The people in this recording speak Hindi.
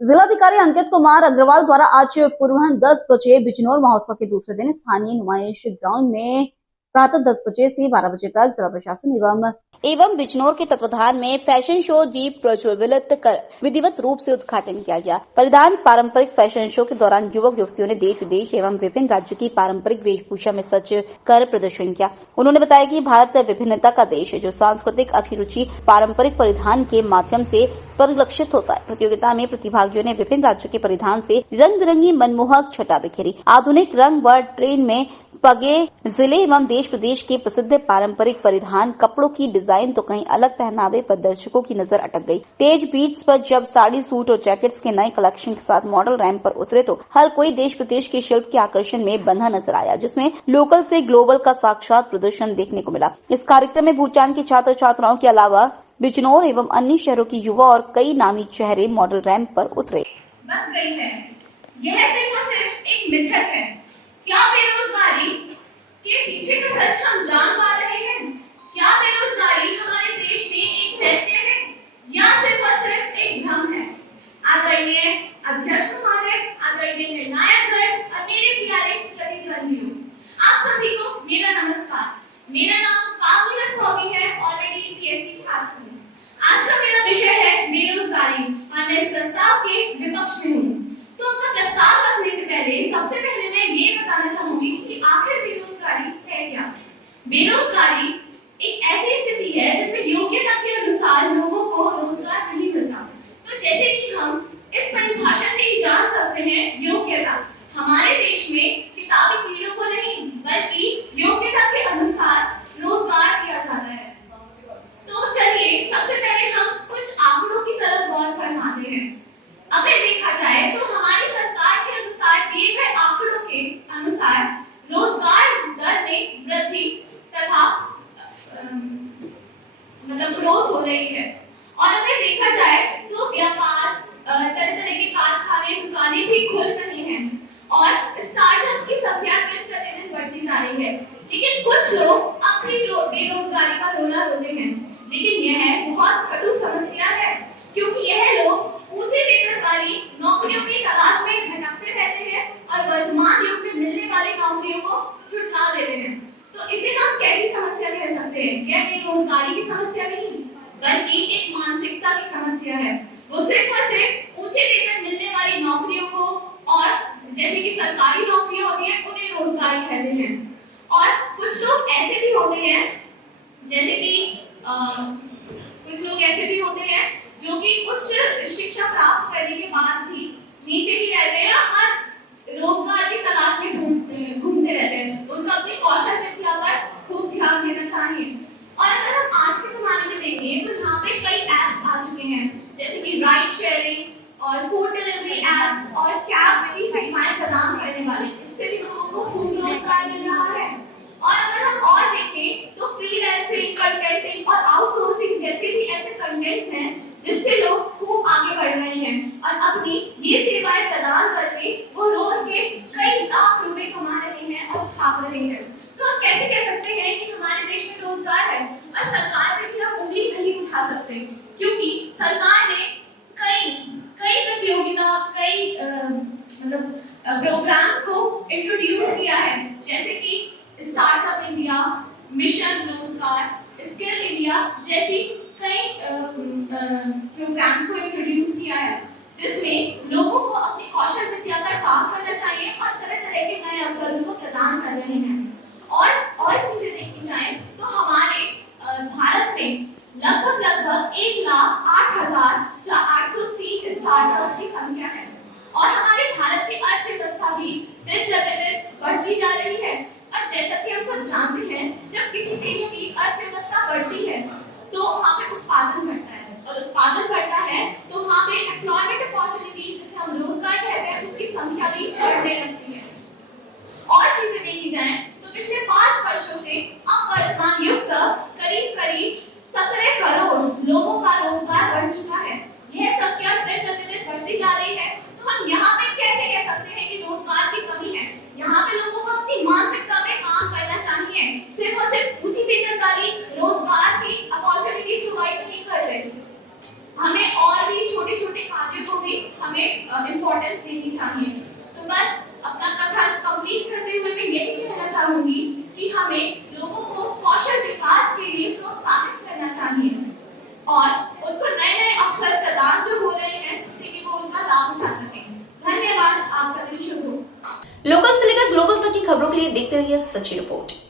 जिलाधिकारी अंकित कुमार अग्रवाल द्वारा आज पूर्वाह्न 10 बजे बिजनौर महोत्सव के दूसरे दिन स्थानीय नुमाइश ग्राउंड में प्रातः 10 बजे से 12 बजे तक जिला प्रशासन एवं बिजनौर के तत्वाधान में फैशन शो दीप प्रज्वलित कर विधिवत रूप से उद्घाटन किया गया। परिधान पारंपरिक फैशन शो के दौरान युवक युवतियों ने देश विदेश एवं विभिन्न राज्यों की पारंपरिक वेशभूषा में सज कर प्रदर्शन किया। उन्होंने बताया कि भारत विभिन्नता का देश है, जो सांस्कृतिक अभिरुचि पारंपरिक परिधान के माध्यम से परिलक्षित होता है। प्रतियोगिता में प्रतिभागियों ने विभिन्न राज्यों के परिधान से रंग बिरंगी मनमोहक छटा बिखेरी। आधुनिक रंग व ट्रेन में पगे जिले एवं देश प्रदेश के प्रसिद्ध पारंपरिक परिधान कपड़ों की डिजाइन तो कहीं अलग पहनावे पर दर्शकों की नजर अटक गई। तेज बीट्स पर जब साड़ी, सूट और जैकेट्स के नए कलेक्शन के साथ मॉडल रैंप पर उतरे तो हर कोई देश प्रदेश के शिल्प के आकर्षण में बंधा नजर आया, जिसमें लोकल से ग्लोबल का साक्षात प्रदर्शन देखने को मिला। इस कार्यक्रम में भूटान के छात्र छात्राओं के अलावा बिजनौर एवं अन्य शहरों के युवा और कई नामी चेहरे मॉडल रैंप पर उतरे। बस गई है। यह सिर्फ एक मिथक है। क्या बेरोजगारी के पीछे का सच हम जान पा रहे हैं? क्या बेरोजगारी हमारे देश में एक दैत्य है या सिर्फ एक भ्रम है? आदरणीय अध्यक्ष महोदय, आदरणीय निर्णायकगण और मेरे प्यारे प्रतिद्वंदियों, आप सभी को मेरा नमस्कार। मेरा नाम काबिला स्वामी है, ऑलरेडी पीएचडी छात्र हूँ। आज का मेरा विषय है बेरोजगारी और मैं इस प्रस्ताव के विपक्ष में हूँ। तो अपना प्रस्ताव रखने से पहले सबसे पहले मैं ये बताना चाहूंगी कि आखिर बेरोजगारी है क्या। बेरोजगारी एक ऐसी स्थिति है जिसमें योग्यता के अनुसार लोगों को रोजगार नहीं मिलता। तो जैसे कि हम इस परिभाषा से ही जान सकते हैं, योग्यता हमारे देश में किताबी कीड़ों को नहीं बल्कि योग्यता के अनुसार रोजगार दिया जाता है। तो चलिए सबसे पहले हम कुछ आंकड़ों की तरफ गौर फरमाते हैं। अगर देखा जाए तो हमारी सरकार के अनुसार दिए गए आंकड़ों के अनुसार रोजगार दर में वृद्धि तथा ग्रोथ हो रही है। और अगर देखा जाए तो व्यापार, तरह तरह के कारखाने, दुकानें भी खुल रही हैं और स्टार्टअप्स की संख्या दिन प्रतिदिन बढ़ती जा रही है। लेकिन कुछ लोग अपनी बेरोजगारी का रोना रोते हैं, लेकिन यह बहुत कटु समस्या है, क्योंकि यह लोग ऊंचे वेतन वाली नौकरियों की तलाश में भटकते रहते हैं और वर्तमान युग में मिलने वाली नौकरियों को झुठला देते हैं। तो इसे हम कैसी समस्या कह सकते हैं? यह बेरोजगारी की समस्या नहीं बल्कि एक मानसिकता की समस्या है। वो सिर्फ और सिर्फ ऊंचे वेतन मिलने वाली नौकरियों को और जैसे कि सरकारी नौकरियां होती हैं उन्हें रोजगार कहते हैं। और कुछ लोग ऐसे भी होते हैं जैसे कि कुछ लोग ऐसे भी होते हैं जो कि उच्च शिक्षा प्राप्त करने के बाद भी नीचे ही रहते हैं और रोजगार की तलाश में घूमते रहते हैं। उनको अपनी कौशल विद्या पर खूब ध्यान देना चाहिए। और अगर हम आज के जमाने में देखें तो यहाँ पे कई ऐप्स आ चुके हैं, जैसे कि राइड शेयरिंग और फूड डिलीवरी ऐप्स और कैब जैसी सेवाएं प्रदान करने वाले। इससे भी लोगों को खूब रोजगार मिल रहा है। और अगर हम और देखें तो फ्रीलांसिंग, कंटेंटिंग और आउटसोर्सिंग जैसे भी ऐसे कंटेंट्स हैं जिससे लोग खूब आगे बढ़ रहे हैं और अपनी ये सेवाएं प्रदान करके वो रोज के कई लाख रुपए कमा रहे हैं और छाप रहे हैं। तो हम कैसे कह सकते हैं कि हमारे देश में रोजगार है? और सरकार पे भी हम उंगली नहीं उठा सकते, क्योंकि सरकार ने कई प्रतियोगिता, कई प्रोग्राम्स को इंट्रोड्यूस किया है, जैसे कि स्टार्टअप इंडिया, मिशन रोजगार, स्किल इंडिया जैसी कई प्रोग्राम्स को इंट्रोड्यूस किया है, जिसमें लोगों को अपनी कौशल विद्या पर काम करना चाहिए और तरह तरह के नए अवसरों को प्रदान कर रहे हैं। और चीजें देखी जाए तो हमारे भारत में लगभग 1,08,803 स्टार्टअप्स की संख्या है और हमारे भारत की अर्थव्यवस्था भी दिन प्रतिदिन बढ़ती जा रही है। और जैसा कि हम सब जानते हैं, जब किसी देश की अर्थव्यवस्था बढ़ती है तो वहाँ पे उत्पादन बढ़ता है और उत्पादन बढ़ता है तो वहाँ पे एम्प्लॉयमेंट अपॉर्चुनिटी हमें इम्पोर्टेंस देनी चाहिए। तो बस अपना कथन कंप्लीट करते हुए मैं यही कहना चाहूंगी कि हमें लोगों को कौशल विकास के लिए प्रोत्साहित करना चाहिए और उनको नए नए अवसर प्रदान जो हो रहे हैं जिससे कि वो उनका लाभ उठा सकें। धन्यवाद, आपका दिन शुभ हो। लोकल से लेकर ग्लोबल तक की खबरों के लिए देखते रहिए सच्ची रिपोर्ट।